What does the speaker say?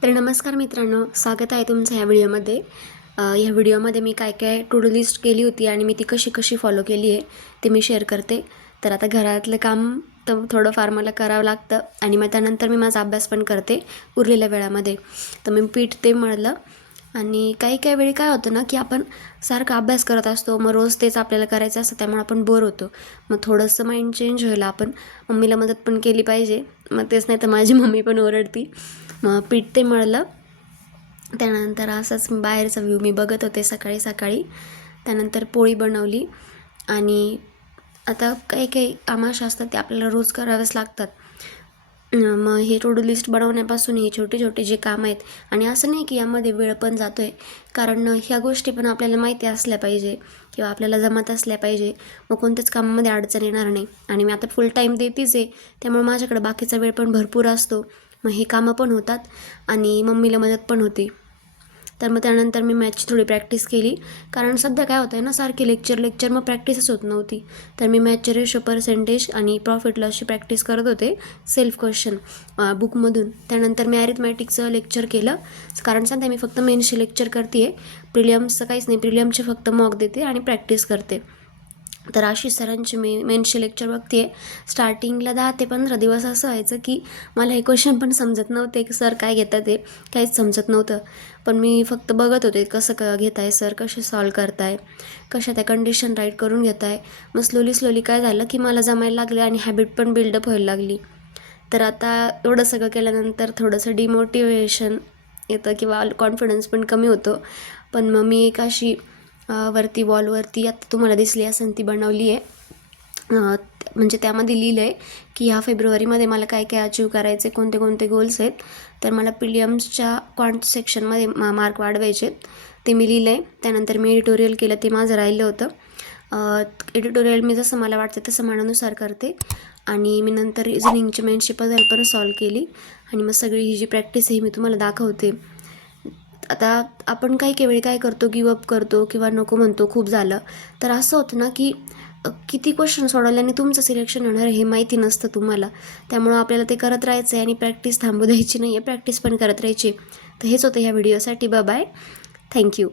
तर नमस्कार मित्रांनो, स्वागत आहे तुमचं ह्या व्हिडिओमध्ये. ह्या व्हिडिओमध्ये मी काय काय टू डू लिस्ट केली होती आणि मी ती कशी कशी फॉलो केली आहे ते मी शेअर करते. तर आता घरातलं काम तर थोडंफार मला करावं लागतं आणि मग त्यानंतर मी माझा अभ्यास पण करते उरलेल्या वेळामध्ये. तर मी पीठ ते मळलं आणि काही काही वेळी काय होतं ना, की आपण सारखा अभ्यास करत असतो, मग रोज तेच आपल्याला करायचं असतं, त्यामुळे आपण बोर होतो. मग थोडंसं माइंड चेंज व्हायला आपण मम्मीला मदत पण केली पाहिजे. मग तेच नाही तर माझी मम्मी पण ओरडती. मग पीठ ते मळलं, त्यानंतर असंच बाहेरचा व्ह्यू मी बघत होते सकाळी सकाळी. त्यानंतर पोळी बनवली आणि आता काही काही आमाशा असतात ते आपल्याला रोज करावेच लागतात. मग हे टू डू लिस्ट बनवण्यापासून हे छोटे छोटे जे काम आहेत, आणि असं नाही की यामध्ये वेळ पण जातो आहे, कारण ह्या गोष्टी पण आपल्याला माहिती असल्या पाहिजे किंवा आपल्याला जमत असल्या पाहिजे. मग कोणत्याच कामामध्ये अडचण येणार नाही. आणि मी आता फुल टाईम देतेच आहे, त्यामुळे माझ्याकडे बाकीचा वेळ पण भरपूर असतो. मग हे कामं पण होतात आणि मम्मीला मदत पण होते. तर मग त्यानंतर मी मॅथची थोडी प्रॅक्टिस केली, कारण सध्या काय होतं आहे ना, सारखे लेक्चर मग प्रॅक्टिसच होत नव्हती. तर मी मॅथचे रेशो, पर्सेंटेज आणि प्रॉफिट लॉसची प्रॅक्टिस करत होते सेल्फ क्वेश्चन बुकमधून. त्यानंतर मी ॲरिथमॅटिकचं लेक्चर केलं, कारण सध्या मी फक्त मेन्सचे लेक्चर करते आहे. प्रिलियम्सचं काहीच नाही, प्रिलियमचे फक्त मॉक देते आणि प्रॅक्टिस करते. तर आशिष सरांचे मी मेन्सचे लेक्चर बघते आहे. स्टार्टिंगला 10 ते 15 दिवस असं व्हायचं की मला हे क्वेश्चन पण समजत नव्हते की सर काय घेतात ते, काहीच समजत नव्हतं. पण मी फक्त बघत होते कसं घेत आहे सर, कसे सॉल्व करताय, कशा त्या कंडिशन राईट करून घेत आहे. मग स्लोली काय झालं की मला जमायला लागलं आणि हॅबिट पण बिल्डअप व्हायला लागली. तर आता एवढं सगळं केल्यानंतर थोडंसं डिमोटिवेशन येतं किंवा कॉन्फिडन्स पण कमी होतो. पण मग मी एक अशी वरती वॉलवरती आता तुम्हाला दिसली असेल ती बनवली आहे. म्हणजे त्यामध्ये लिहिलं आहे की ह्या फेब्रुवारीमध्ये मला काय काय अचीव करायचे, कोणते कोणते गोल्स आहेत. तर मला प्रिलियम्सच्या क्वांट सेक्शनमध्ये मार्क वाढवायचे, ते मी लिहिलं आहे. त्यानंतर मी एडिटोरियल केलं, ते माझं राहिलं होतं. एडिटोरियल मी जसं मला वाटतं तसं मनानुसार करते. आणि मी नंतर रिझनिंगची मेन्सची पझल पण सॉल्व केली. आणि मग सगळी ही जी प्रॅक्टिस आहे मी तुम्हाला दाखवते. आता आपण काही वेळी काय करतो, गिवअप करतो किंवा नको म्हणतो, खूप झालं. तर असं होतं ना की किती क्वेश्चन सोडवल्याने तुमचं सिलेक्शन होणार हे माहिती नसतं तुम्हाला. त्यामुळं आपल्याला ते करत राहायचं आहे आणि प्रॅक्टिस थांबू द्यायची नाही आहे, प्रॅक्टिस पण करत राहायची. तर हेच होतं ह्या व्हिडिओसाठी. Bye, thank you.